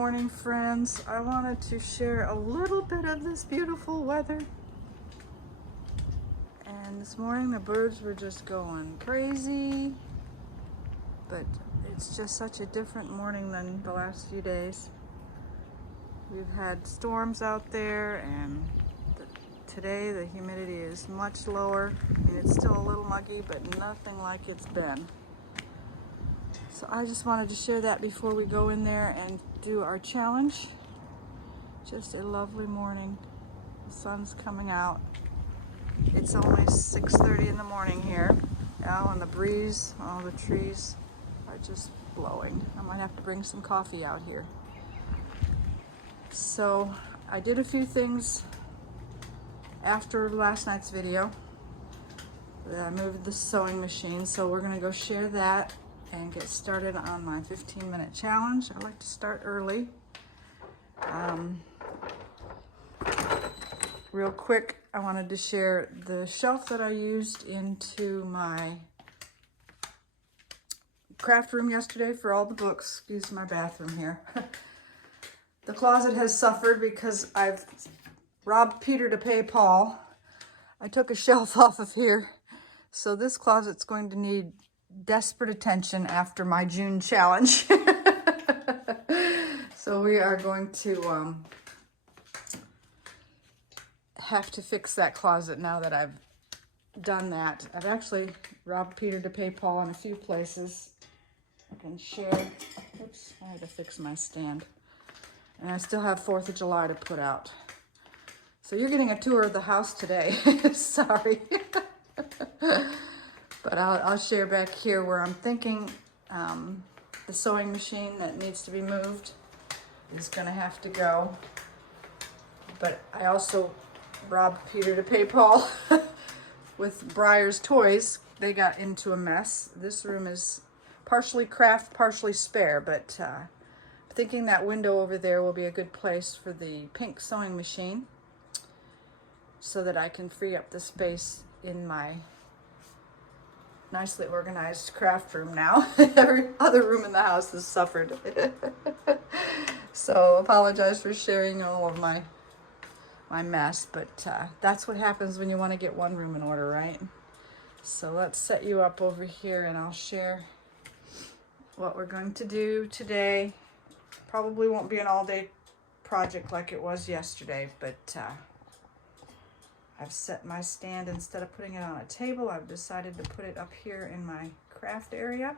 morning, friends. I wanted to share a little bit of this beautiful weather. And this morning the birds were just going crazy, but it's just such a different morning than the last few days. We've had storms out there, and today the humidity is much lower. And it's still a little muggy, but nothing like it's been. So I just wanted to share that before we go in there and do our challenge. Just a lovely morning. The sun's coming out. It's only 6:30 in the morning here. Now, and the breeze, all the trees are just blowing. I might have to bring some coffee out here. So I did a few things after last night's video. I moved the sewing machine, so we're gonna go share that and get started on my 15-minute challenge. I like to start early. Real quick, I wanted to share the shelf that I used into my craft room yesterday for all the books. Excuse my bathroom here. The closet has suffered because I've robbed Peter to pay Paul. I took a shelf off of here, so this closet's going to need desperate attention after my June challenge. So we are going to have to fix that closet now that I've done that. I've actually robbed Peter to pay Paul in a few places. I can share. Oops, I had to fix my stand. And I still have 4th of July to put out. So you're getting a tour of the house today. Sorry. But I'll share back here where I'm thinking the sewing machine that needs to be moved is gonna have to go. But I also robbed Peter to pay Paul with Briar's toys. They got into a mess. This room is partially craft, partially spare, but I'm thinking that window over there will be a good place for the pink sewing machine so that I can free up the space in my nicely organized craft room now. Every other room in the house has suffered. So apologize for sharing all of my mess, but that's what happens when you want to get one room in order, right? So let's set you up over here and I'll share what we're going to do today. Probably won't be an all-day project like it was yesterday, but I've set my stand. Instead of putting it on a table, I've decided to put it up here in my craft area.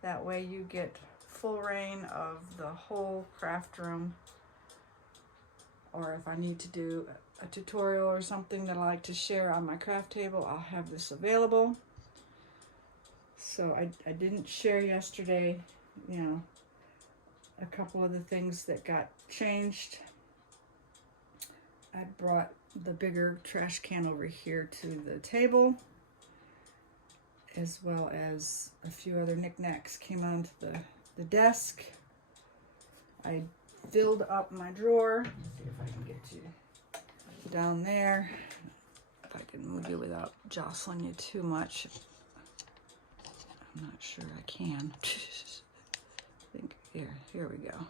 That way you get full reign of the whole craft room. Or if I need to do a tutorial or something that I like to share on my craft table, I'll have this available. So I didn't share yesterday, you know, a couple of the things that got changed. I brought the bigger trash can over here to the table, as well as a few other knickknacks came onto the desk. I filled up my drawer. Let's see if I can get you down there. If I can move you without jostling you too much. I'm not sure I can. I think here we go.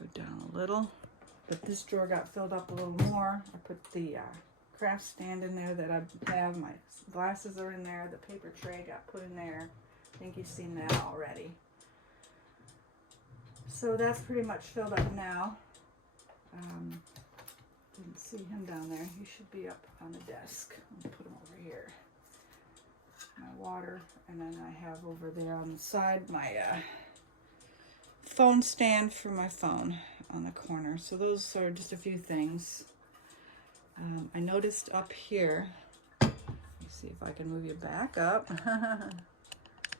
Go down a little. But this drawer got filled up a little more. I put the craft stand in there that I have. My glasses are in there. The paper tray got put in there. I think you've seen that already. So that's pretty much filled up now. Didn't see him down there. He should be up on the desk. I'll put him over here. My water, and then I have over there on the side my phone stand for my phone on the corner. So those are just a few things. I noticed up here, let me see if I can move you back up.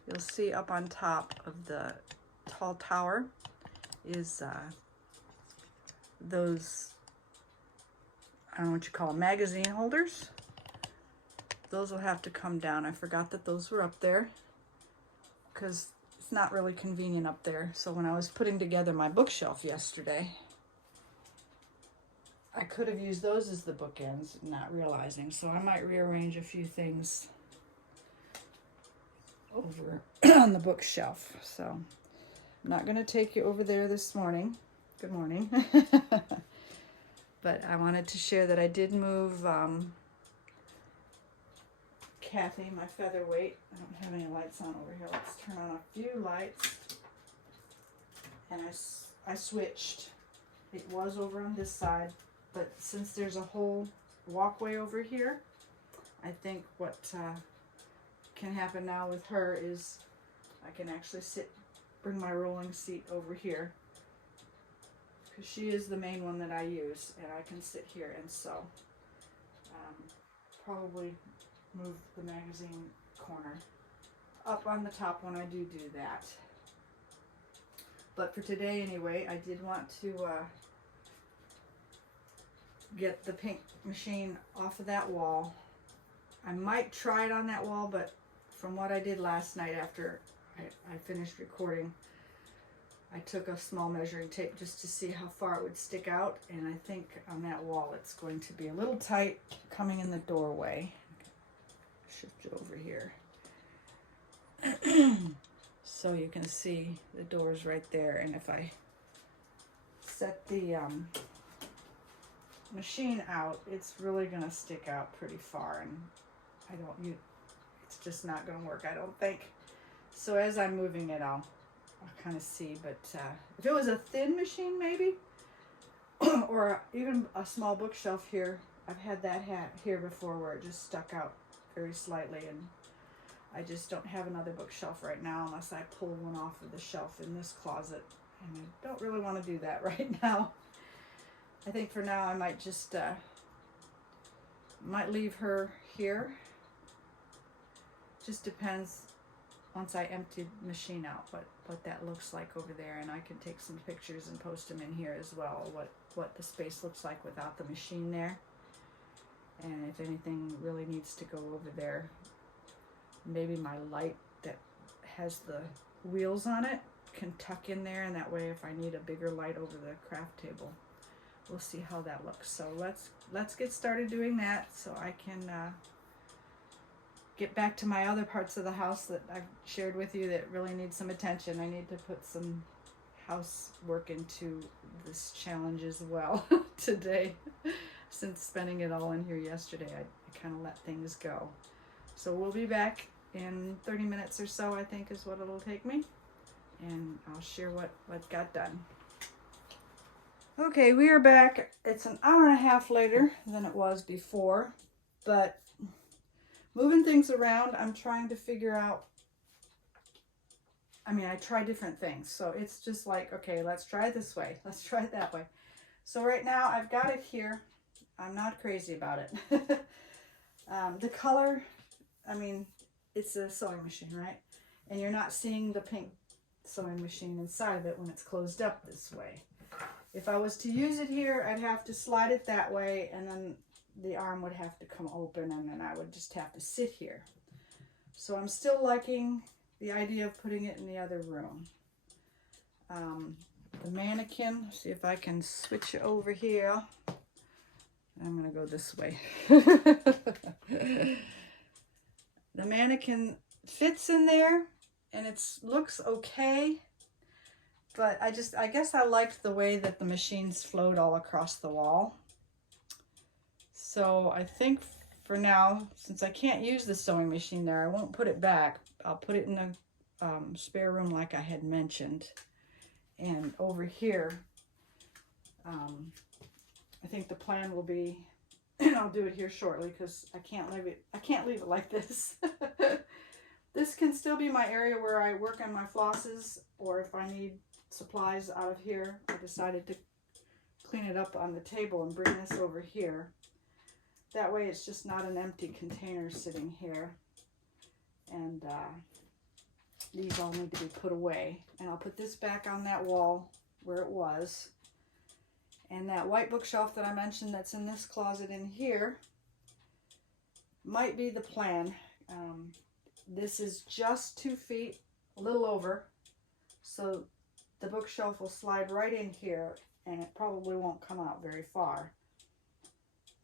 You'll see up on top of the tall tower is those, I don't know what you call them, magazine holders. Those will have to come down. I forgot that those were up there because it's not really convenient up there. So when I was putting together my bookshelf yesterday, I could have used those as the bookends, not realizing. So I might rearrange a few things over on the bookshelf. So I'm not going to take you over there this morning. Good morning. But I wanted to share that I did move Kathy, my featherweight. I don't have any lights on over here. Let's turn on a few lights. And I switched. It was over on this side, but since there's a whole walkway over here, I think what can happen now with her is I can actually bring my rolling seat over here, because she is the main one that I use, and I can sit here, and so probably move the magazine corner up on the top when I do that. But for today anyway, I did want to get the pink machine off of that wall. I might try it on that wall, but from what I did last night after I finished recording, I took a small measuring tape just to see how far it would stick out, and I think on that wall it's going to be a little tight coming in the doorway. Shift it over here. So you can see the doors right there, and if I set the machine out, it's really going to stick out pretty far, and it's just not going to work, I don't think. So as I'm moving it, I'll kind of see, but if it was a thin machine maybe, or even a small bookshelf here, I've had that here before where it just stuck out very slightly, and I just don't have another bookshelf right now unless I pull one off of the shelf in this closet, and I don't really want to do that right now. I think for now I might just might leave her here. Just depends once I empty the machine out what that looks like over there, and I can take some pictures and post them in here as well, what the space looks like without the machine there, and if anything really needs to go over there. Maybe my light that has the wheels on it can tuck in there, and that way if I need a bigger light over the craft table, we'll see how that looks. So let's get started doing that so I can get back to my other parts of the house that I've shared with you that really need some attention. I need to put some housework into this challenge as well today. Since spending it all in here yesterday, I kind of let things go. So we'll be back in 30 minutes or so, I think is what it'll take me, and I'll share what got done. Okay, we are back. It's an hour and a half later than it was before, but moving things around, I'm trying to figure out, I try different things, so it's just like, okay, let's try it this way, let's try it that way. So right now I've got it here. I'm not crazy about it. The color, it's a sewing machine, right? And you're not seeing the pink sewing machine inside of it when it's closed up this way. If I was to use it here, I'd have to slide it that way, and then the arm would have to come open, and then I would just have to sit here. So I'm still liking the idea of putting it in the other room. The mannequin, see if I can switch it over here. I'm going to go this way. The mannequin fits in there, and it looks okay, but I guess I liked the way that the machines flowed all across the wall. So I think for now, since I can't use the sewing machine there, I won't put it back. I'll put it in the spare room like I had mentioned. And over here, I think the plan will be, and I'll do it here shortly because I can't leave it like this. This can still be my area where I work on my flosses, or if I need supplies out of here. I decided to clean it up on the table and bring this over here. That way it's just not an empty container sitting here. And these all need to be put away. And I'll put this back on that wall where it was. And that white bookshelf that I mentioned that's in this closet in here might be the plan. This is just 2 feet, a little over. So the bookshelf will slide right in here, and it probably won't come out very far.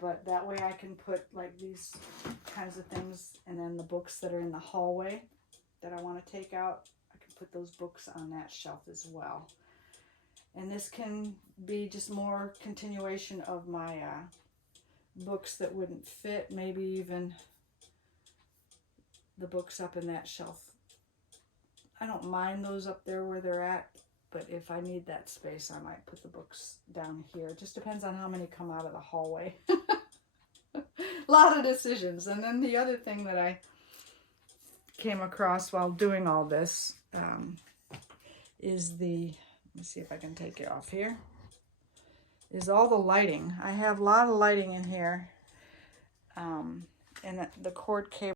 But that way I can put like these kinds of things, and then the books that are in the hallway that I want to take out, I can put those books on that shelf as well. And this can be just more continuation of my books that wouldn't fit, maybe even the books up in that shelf. I don't mind those up there where they're at, but if I need that space, I might put the books down here. It just depends on how many come out of the hallway. A lot of decisions. And then the other thing that I came across while doing all this is the, let me see if I can take it off here, is all the lighting. I have a lot of lighting in here, and the cord cable